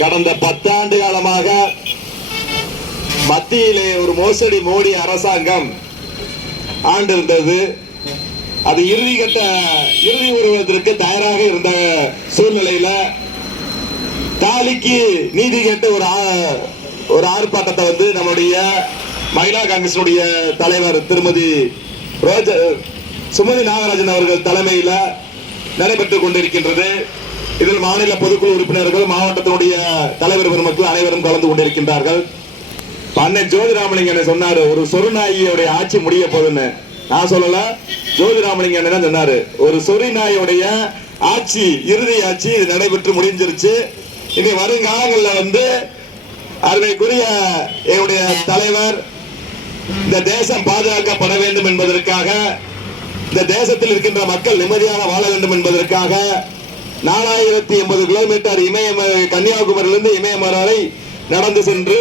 கடந்த 10 ஆண்டு காலமாக மத்தியிலே ஒரு மோசடி மோடி அரசாங்கம் ஆண்டிருந்தது. அது இறுதி உருவதற்கு தயாராக இருந்த சூழ்நிலையில தாலிக்கு நீதி கேட்ட ஒரு ஆர்ப்பாட்டத்தை வந்து நம்முடைய மகிழா காங்கிரசுடைய தலைவர் திருமதி சுமதி நாகராஜன் அவர்கள் தலைமையில் நடைபெற்றுக் கொண்டிருக்கின்றது. இதில் மாநில பொதுக்குழு உறுப்பினர்கள், மாவட்டத்தினுடைய தலைவர் பெருமக்கள் அனைவரும் கலந்து கொண்டிருக்கின்றார்கள். அண்ணன் ஜோதிராமலிங்கன் சொன்னாரு, ஒரு சொருநாயோடைய ஆட்சி முடிய போதுன்னு. நான் சொல்லல, ஜோதிராமலிங்கன் தான் சொன்னாரு, ஒரு சொரிநாயோடைய ஆட்சி, இறுதி ஆட்சி நடைபெற்று முடிஞ்சிருச்சு. இனி வருங்காலங்களில் வந்து அருமைக்குரிய என்னுடைய தலைவர் இந்த தேசம் பாதுகாக்கப்பட வேண்டும் என்பதற்காக, இந்த தேசத்தில் இருக்கின்ற மக்கள் நிம்மதியாக வாழ வேண்டும் என்பதற்காக 4080 கிலோமீட்டர் கன்னியாகுமரியிலிருந்து இமயமலை வரை நடந்து சென்று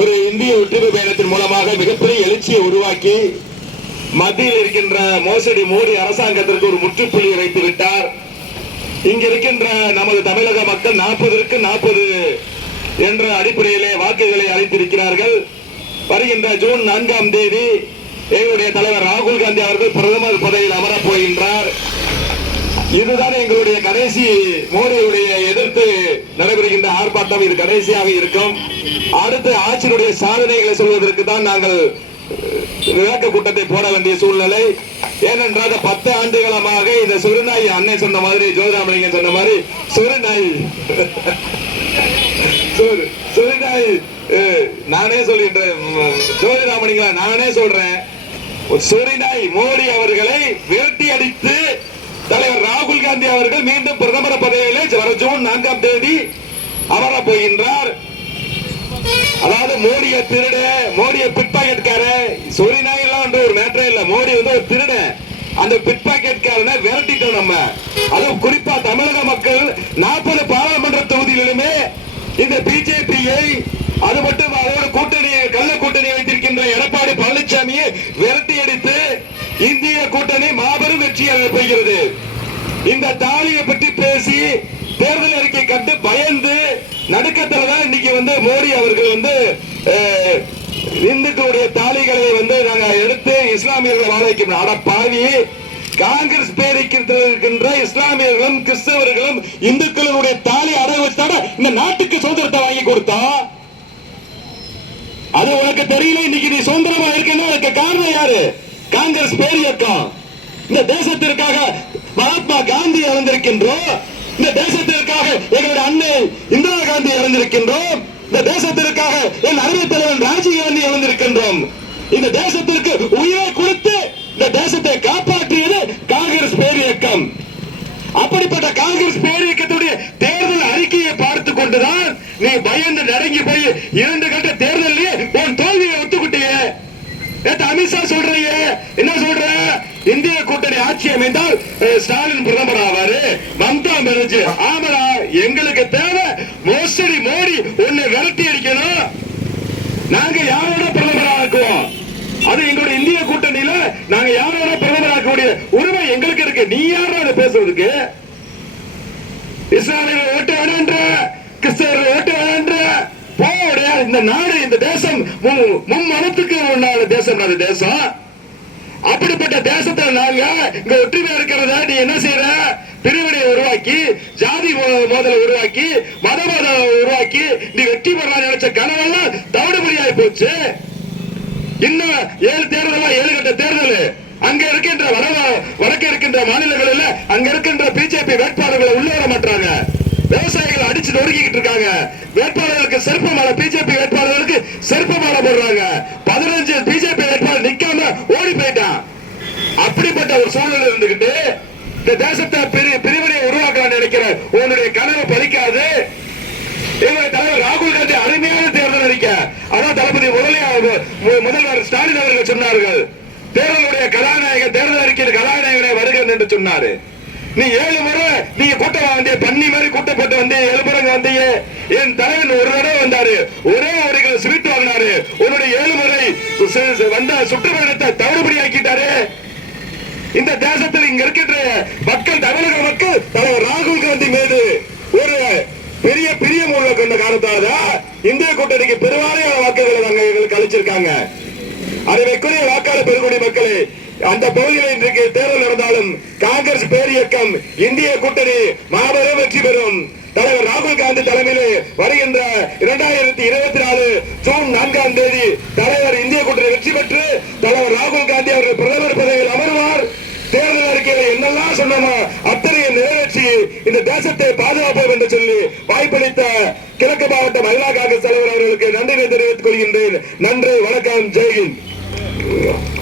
ஒரு இந்திய ஒற்றுமை பயணத்தின் மூலமாக மிகப்பெரிய எழுச்சியை உருவாக்கி மத்தியில் இருக்கின்ற மோசடி மோடி அரசாங்கத்திற்கு ஒரு முற்றுப்புள்ளியை வைத்து விட்டார். இங்க இருக்கின்ற நமது தமிழக மக்கள் 40க்கு 40 என்ற அடிப்படையிலே வாக்குகளை அளித்திருக்கிறார்கள். வருகின்ற ஜூன் 4ஆம் தேதி எங்களுடைய தலைவர் ராகுல் காந்தி அவர்கள் பிரதமர் பதவியில் அமரப் போகின்றார். இதுதான் எங்களுடைய கடைசி மோடியுடைய எதிர்த்து நடைபெறுகின்ற ஆர்ப்பாட்டம். இது கடைசியாக இருக்கும். அடுத்த ஆட்சியினுடைய சாதனைகளை சொல்வதற்கு தான் நாங்கள் விளக்க கூட்டத்தை போட வேண்டிய சூழ்நிலை. ஏனென்றால் 10 ஆண்டு காலமாக இந்த சொருநாய், அண்ணன் சொன்ன மாதிரி, ஜோதிராமலிங்கன் சொன்ன மாதிரி சொருநாய் நானே சொல்லிட்டேன், ஜோதிராமலிங்கன் நானே சொல்றேன், சொரிநாய் மோடி அவர்களை விரட்டி அடித்து தலைவர் ராகுல் காந்தி அவர்கள் மீண்டும் பிரதமர் பதவியிலே ஜூன் 4ஆம் தேதி அமரப் போகின்றார். அதாவது மோடிய திருட, மோடிய பிட்பாக்கெட்கார, சொரிநாயெல்லாம் ஒரு மேட்டரே இல்ல. மோடி வந்து ஒரு திருட, அந்த பிட்பாக்கெட்காரனை விரட்டிட்டோம் நம்ம. அதுவும் குறிப்பா தமிழக மக்கள் 40 பாராளுமன்ற தொகுதிகளிலுமே இந்த பிஜேபியை, அது மட்டும் அதோட கூட்டணி, கள்ள கூட்டணி வைத்திருக்கின்ற எடப்பாடி பழனிசாமியை விரட்டி அடித்து இந்திய கூட்டணி மாபெரும் வெற்றியாக போகிறது. இந்த தாலியை பற்றி பேசி தேர்தல் அறிக்கை கண்டு பயந்து நடுக்கத்துல தான் இன்னைக்கு வந்து மோடி அவர்கள் வந்து இந்துக்களுடைய தாலிகளை வந்து நாங்க எடுத்து இஸ்லாமியர்களை வாழ வைக்கணும். அட பாவி, காங்கிரஸ் பேரிக்கின்ற இஸ்லாமியர்களும் கிறிஸ்தவர்களும் இந்துக்களுடைய தாலி அடகு வச்சாட இந்த நாட்டுக்கு சுதந்திரத்தை வாங்கி கொடுத்தா. அது உனக்கு தெரியல. இன்னைக்கு நீ சுதந்திரமா இருக்கணும், அதுக்கு காரணம் யாரு? காங்கிரஸ் பேர் இயக்கம். இந்த தேசத்திற்காக மகாத்மா காந்தி இழந்திருக்கின்றோம். இந்த தேசத்திற்காக எங்களுடைய அன்னை இந்திரா காந்தி இழந்திருக்கின்றோம். இந்த தேசத்திற்காக என் அருமை தலைவர் ராஜீவ் காந்தி இழந்திருக்கின்றோம். இந்த தேசத்திற்கு உயிரை கொடுத்து இந்த தேசத்தை காப்பாற்றியது காங்கிரஸ் பேர் இயக்கம். அப்படிப்பட்ட காங்கிரஸ் பேர் இயக்கத்துடைய தேர்தல் அறிக்கையை பார்த்து கொண்டுதான் நீ பயந்து நடுங்கி போய் 2 கட்ட தேர்தலில் உன் தோல்வியை ஒத்துக்கிட்டிய. அமித்ஷா சொல்றீங்க, என்ன சொல்ற? இந்திய கூட்டணி ஆட்சி அமைந்தால் ஸ்டாலின் பிரதமர் ஆவாரு, மம்தா பானர்ஜி. ஆமரா, எங்களுக்கு தேவை மோசடி மோடி உன்னை விரட்டி அடிக்கணும். நாங்க யாரோட பிரதமர் ஆக்குவோம்? அது எங்களுடைய இந்திய கூட்டணியில நாங்க யாரோட பிரதமர் ஆக்கக்கூடிய உரிமை எங்களுக்கு இருக்கு. நீ யாரோட பேசுறதுக்கு? இஸ்லாமியர்கள் ஓட்டு வேணான்ற, கிறிஸ்தவர்கள் ஓட்டு வேணான்ற, போடைய இந்த நாடு, இந்த தேசம் மும்மனத்துக்கு உண்டான தேசம். அது தேசம். அப்படிப்பட்ட தேசத்துல நாங்க இங்க ஒற்றுமை இருக்கிறத நீ என்ன செய்யற? பிரிவினை உருவாக்கி, ஜாதி மோதலை உருவாக்கி, மதவாத உருவாக்கி நீ வெற்றி பெறலாம் நினைச்ச கனவெல்லாம் தவிடுபடியாகி போச்சு. இன்னும் 7 தேர்தல், 7 கட்ட தேர்தல். அங்க இருக்கின்ற வடக்கு இருக்கின்ற மாநிலங்களில் அங்க இருக்கின்ற பிஜேபி வேட்பாளர்களை உள்ள வர மாட்டாங்க. விவசாயிகள் அடிச்சு நொறுக்கிட்டு இருக்காங்க. வேட்பாளர்களுக்கு செருப்பு மாலை, பிஜேபி வேட்பாளர்களுக்கு செருப்பு மாலை போடுறாங்க. 15 பிஜேபி வேட்பாளர் நிக்காம ஓடி போயிட்டான். அப்படிப்பட்ட ஒரு சூழ்நிலை இருந்துகிட்டு இந்த தேசத்தை பிரிவினை உருவாக்க நினைக்கிற உன்னுடைய கனவு பலிக்காது. எங்களுடைய தலைவர் ராகுல் காந்தி அருமையான தேர்தல் அறிக்கை, அதான் தளபதி முதல்வர் ஸ்டாலின் அவர்கள் சொன்னார்கள், தேர்தலுடைய கதாநாயகன், தேர்தல் அறிக்கையில் கதாநாயகனை வருகிறேன் என்று சொன்னாரு. நீ 7 முறை நீங்க கூட்டம் வந்தீங்க, பண்ணி மாதிரி கூட்டப்பட்டு வந்தீங்க, 7 முறை வந்தீங்க. என் தலைவன் ஒரு தடவை வந்தாரு, ஒரே ஒரு கிலோ ஸ்வீட் வாங்கினாரு. உன்னுடைய 7 முறை வந்த சுற்றுப்பயணத்தை தவறுபடி ஆக்கிட்டாரு. இந்த தேசத்தில் இங்க இருக்கின்ற மக்கள், தமிழக மக்கள் தலைவர் ராகுல் காந்தி மீது ஒரு பெரிய பிரியம் உள்ள கொண்ட காரணத்தால இந்திய கூட்டணிக்கு பெருவாரியான வாக்குகளை எங்களுக்கு அளிச்சிருக்காங்க. அதற்குரிய வாக்காளர் பெருங்குடி மக்களே, அந்த பகுதியில் இன்றைக்கு தேர்தல் நடந்தாலும் காங்கிரஸ் பேரியக்கம் இந்திய கூட்டணி மாபெரும் வெற்றி பெறும். தலைவர் ராகுல் காந்தி தலைமையில் வருகின்ற 2024 ஜூன் 4ஆம் தேதி தலைவர் இந்திய கூட்டணி வெற்றி பெற்று தலைவர் ராகுல் காந்தி அவர்கள் பிரதமர் பதவியில் அமர்வார். தேர்தல் அறிக்கையில என்னெல்லாம் சொன்னோமோ அத்தனையை நிறைவேற்றி இந்த தேசத்தை பாதுகாப்போம் என்று சொல்லி வாய்ப்பளித்த கிழக்கு மாவட்ட மகிழா காங்கிரஸ் தலைவர் அவர்களுக்கு நன்றியை தெரிவித்துக் கொள்கின்றேன். நன்றி, வணக்கம், ஜெய்ஹிந்த்.